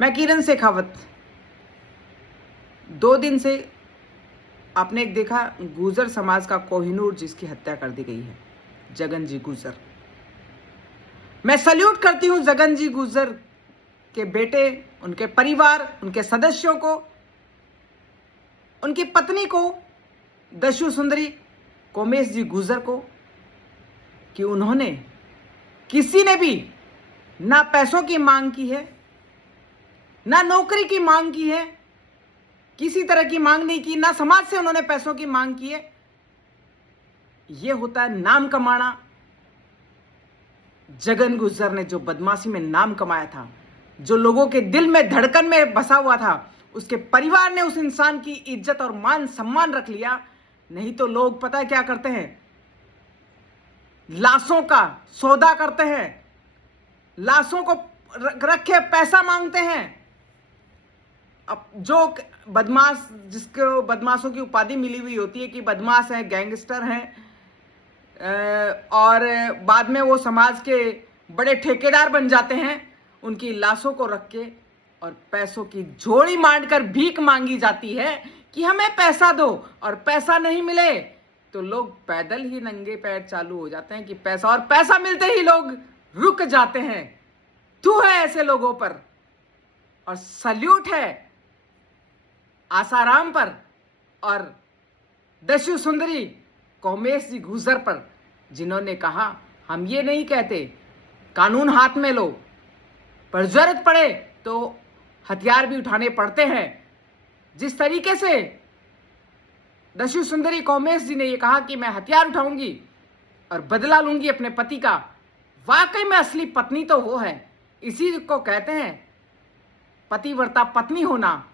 मैं किरण शेखावत। 2 दिन से आपने एक देखा गुर्जर समाज का कोहिनूर जिसकी हत्या कर दी गई है, जगन जी गुर्जर। मैं सल्यूट करती हूं जगन जी गुर्जर के बेटे, उनके परिवार, उनके सदस्यों को, उनकी पत्नी को, दस्यु सुंदरी कोमेश जी गुर्जर को, कि उन्होंने किसी ने भी ना पैसों की मांग की है, ना नौकरी की मांग की है, किसी तरह की मांग नहीं की, ना समाज से उन्होंने पैसों की मांग की है। यह होता है नाम कमाना। जगन गुर्जर ने जो बदमाशी में नाम कमाया था, जो लोगों के दिल में धड़कन में बसा हुआ था, उसके परिवार ने उस इंसान की इज्जत और मान सम्मान रख लिया। नहीं तो लोग पता है क्या करते हैं, लाशों का सौदा करते हैं, लाशों को रख के पैसा मांगते हैं। अब जो बदमाश, जिसको बदमाशों की उपाधि मिली हुई होती है कि बदमाश हैं, गैंगस्टर हैं, और बाद में वो समाज के बड़े ठेकेदार बन जाते हैं, उनकी लाशों को रख के और पैसों की झोली मांडकर भीख मांगी जाती है कि हमें पैसा दो, और पैसा नहीं मिले तो लोग पैदल ही नंगे पैर चालू हो जाते हैं कि पैसा, और पैसा मिलते ही लोग रुक जाते हैं। तू है ऐसे लोगों पर, और सल्यूट है आसाराम पर और दस्यु सुंदरी कोमेश जी गुर्जर पर, जिन्होंने कहा हम ये नहीं कहते कानून हाथ में लो, पर जरूरत पड़े तो हथियार भी उठाने पड़ते हैं। जिस तरीके से दस्यु सुंदरी कोमेश जी ने ये कहा कि मैं हथियार उठाऊंगी और बदला लूंगी अपने पति का, वाकई में असली पत्नी तो वो है। इसी को कहते हैं पतिव्रता पत्नी होना,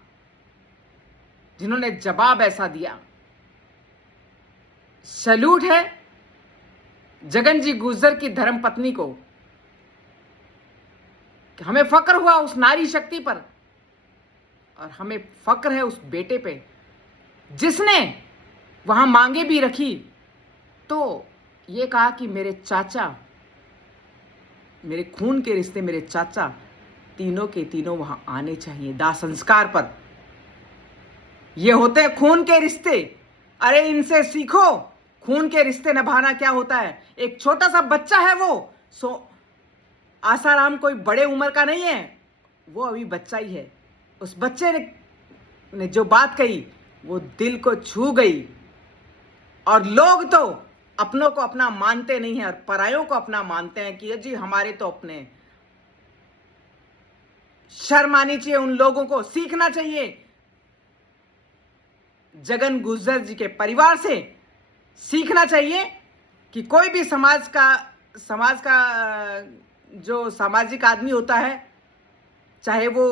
जिन्होंने जवाब ऐसा दिया। सैल्यूट है जगन जी गुर्जर की धर्म पत्नी को। हमें फक्र हुआ उस नारी शक्ति पर, और हमें फक्र है उस बेटे पे जिसने वहां मांगे भी रखी तो ये कहा कि मेरे चाचा, मेरे खून के रिश्ते, मेरे चाचा तीनों के तीनों वहां आने चाहिए दाह संस्कार पर। ये होते हैं खून के रिश्ते। अरे इनसे सीखो खून के रिश्ते निभाना क्या होता है। एक छोटा सा बच्चा है वो, आसाराम कोई बड़े उम्र का नहीं है, वो अभी बच्चा ही है। उस बच्चे ने जो बात कही वो दिल को छू गई। और लोग तो अपनों को अपना मानते नहीं हैं और परायों को अपना मानते हैं कि जी हमारे तो अपने। शर्म आनी चाहिए उन लोगों को, सीखना चाहिए जगन गुर्जर जी के परिवार से, सीखना चाहिए कि कोई भी समाज का जो सामाजिक आदमी होता है, चाहे वो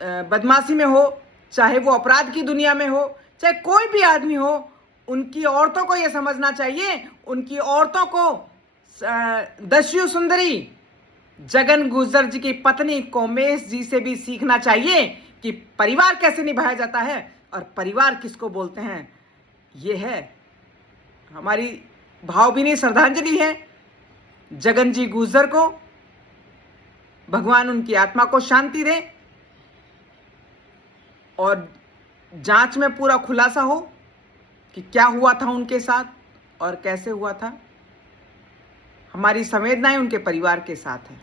बदमाशी में हो, चाहे वो अपराध की दुनिया में हो, चाहे कोई भी आदमी हो, उनकी औरतों को यह समझना चाहिए, उनकी औरतों को दस्यु सुंदरी जगन गुर्जर जी की पत्नी कोमेश जी से भी सीखना चाहिए कि परिवार कैसे निभाया जाता है और परिवार किसको बोलते हैं। ये है हमारी भावभीनी श्रद्धांजलि है जगन जी गुर्जर को। भगवान उनकी आत्मा को शांति दे और जांच में पूरा खुलासा हो कि क्या हुआ था उनके साथ और कैसे हुआ था। हमारी संवेदनाएं उनके परिवार के साथ है।